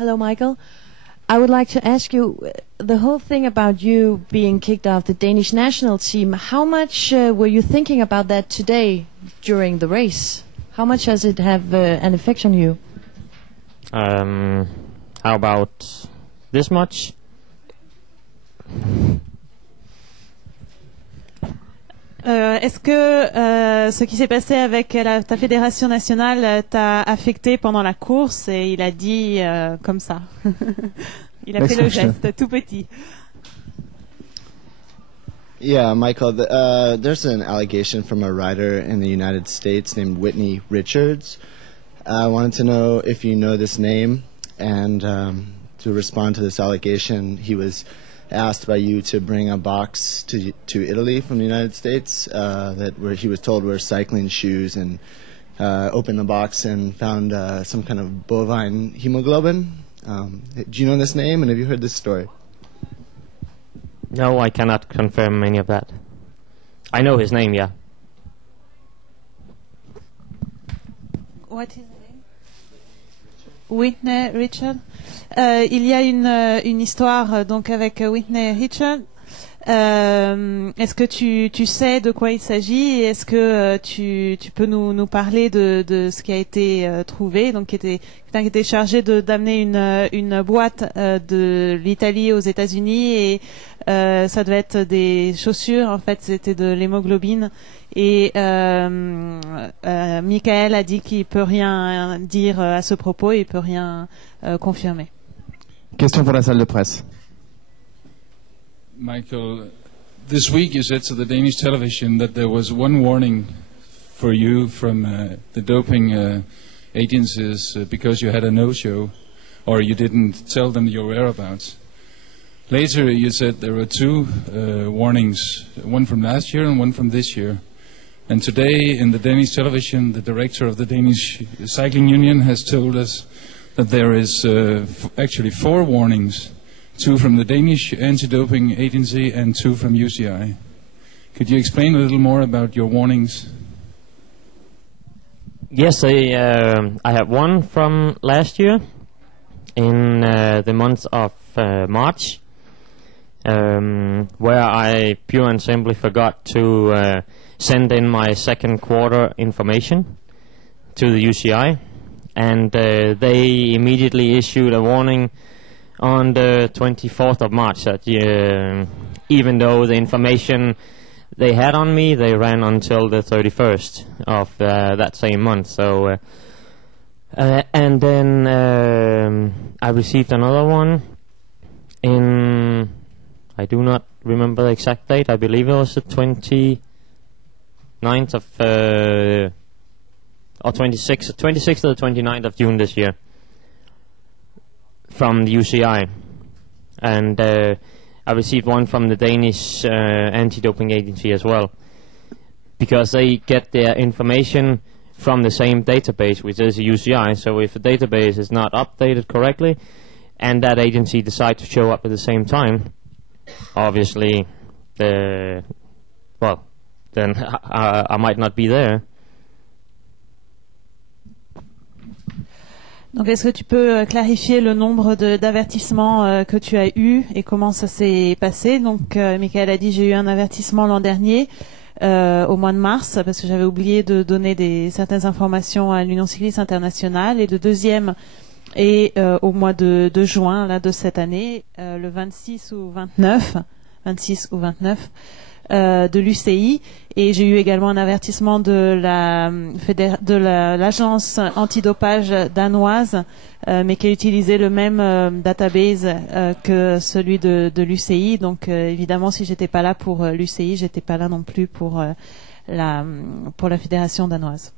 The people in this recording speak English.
Hello, Michael. I would like to ask you the whole thing about you being kicked off the Danish national team. How much were you thinking about that today during the race? How much does it have an effect on you? How about this much? Est-ce que ce qui s'est passé avec ta fédération nationale t'a affecté pendant la course? Et il a dit comme ça. Il a fait le geste tout petit. Yeah, Michael, there's an allegation from a rider in the United States named Whitney Richards. I wanted to know if you know this name, and to respond to this allegation, he was asked by you to bring a box to Italy from the United States where he was told were cycling shoes, and opened the box and found some kind of bovine hemoglobin. Do you know this name, and have you heard this story? No, I cannot confirm any of that. I know his name, yeah. What is his name? Whitney Richard. Il y a une histoire donc avec Whitney Richard. Est-ce que tu sais de quoi il s'agit, et est-ce que tu peux nous parler de ce qui a été trouvé, donc qui était chargé d'amener une boîte de l'Italie aux États-Unis, et ça devait être des chaussures, en fait c'était de l'hémoglobine, et Michael a dit qu'il peut rien dire à ce propos, il peut rien confirmer. Question pour la salle de presse. Michael, this week you said to the Danish television that there was one warning for you from the doping agencies because you had a no-show, or you didn't tell them your whereabouts. Later you said there were two warnings, one from last year and one from this year. And today in the Danish television, the director of the Danish Cycling Union has told us that there is actually 4 warnings. 2 from the Danish Anti-Doping Agency and 2 from UCI. Could you explain a little more about your warnings? Yes, I have one from last year in the month of March, where I pure and simply forgot to send in my second quarter information to the UCI, and they immediately issued a warning on the 24th of March that even though the information they had on me, they ran until the 31st of that same month. So, and then I received another one in, I do not remember the exact date, I believe it was the 29th of, or 26th or the 29th of June this year, from the UCI, and I received one from the Danish Anti-Doping Agency as well, because they get their information from the same database, which is the UCI. So if the database is not updated correctly, and that agency decides to show up at the same time, obviously, then I might not be there. Donc, est-ce que tu peux clarifier le nombre d'avertissements que tu as eu et comment ça s'est passé? Donc, Michael a dit, j'ai eu un avertissement l'an dernier, au mois de mars, parce que j'avais oublié de donner certaines informations à l'Union cycliste internationale, et le deuxième est au mois de juin là, de cette année, le 26 ou 29 de l'UCI, et j'ai eu également un avertissement de l'agence antidopage danoise, mais qui a utilisé le même database que celui de l'UCI. Donc évidemment, si j'étais pas là pour l'UCI, j'étais pas là non plus pour la fédération danoise.